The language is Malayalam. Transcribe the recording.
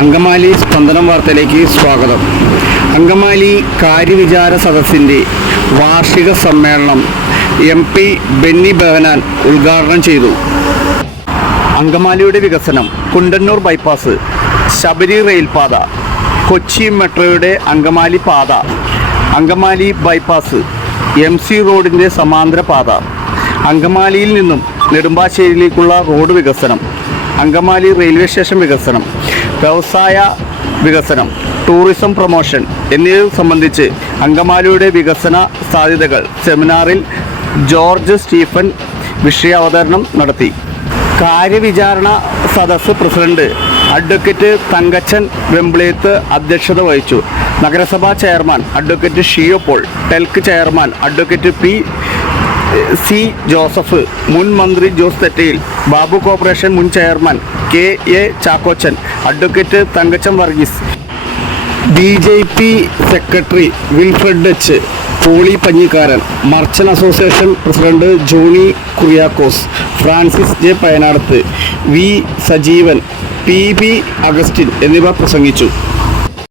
അങ്കമാലി സ്പന്ദനം വാർത്തയിലേക്ക് സ്വാഗതം. അങ്കമാലി കാര്യവിചാര സദസ്സിൻ്റെ വാർഷിക സമ്മേളനം MP ബെന്നി ബെഹനാൻ ഉദ്ഘാടനം ചെയ്തു. അങ്കമാലിയുടെ വികസനം, കുണ്ടന്നൂർ ബൈപ്പാസ്, ശബരി റെയിൽപാത, കൊച്ചി മെട്രോയുടെ അങ്കമാലി പാത, അങ്കമാലി ബൈപ്പാസ്, MC റോഡിൻ്റെ സമാന്തര പാത, അങ്കമാലിയിൽ നിന്നും നെടുമ്പാശ്ശേരിയിലേക്കുള്ള റോഡ് വികസനം, അങ്കമാലി റെയിൽവേ സ്റ്റേഷൻ വികസനം, വ്യവസായ വികസനം, ടൂറിസം പ്രൊമോഷൻ എന്നിവ സംബന്ധിച്ച് അങ്കമാലിയുടെ വികസന സാധ്യതകൾ സെമിനാറിൽ ജോർജ് സ്റ്റീഫൻ വിഷയാവതരണം നടത്തി. കാര്യവിചാരണ സദസ്സ് പ്രസിഡന്റ് അഡ്വക്കേറ്റ് തങ്കച്ചൻ വെമ്പിളയത്ത് അധ്യക്ഷത വഹിച്ചു. നഗരസഭാ chairman advocate Shiyo Paul, TELK chairman advocate PC Joseph, മുൻ മന്ത്രി ജോസ് തെറ്റയിൽ, ബാബു കോർപ്പറേഷൻ മുൻ chairman KA Chackochan, advocate Thankachan Varghese, BJP secretary Wilfred H, Poly Panjikkaran, merchant association president Johnny Kuriakose, Francis J Payanadath, V Sajeevan, PB Augustine എന്നിവർ പ്രസംഗിച്ചു.